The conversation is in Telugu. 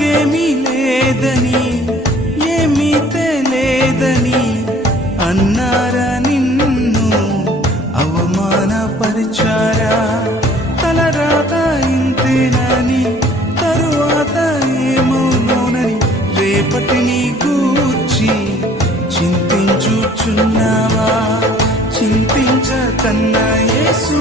నాకేమీ లేదని ఏమీ తెలియదని అన్నారా నిన్ను అవమానపరిచారా? తలరాత ఇంతేనని తరువాత ఏమవునోనని రేపటిని గూర్చి చింతించుచున్నావా? చింతించకన్నా యేసు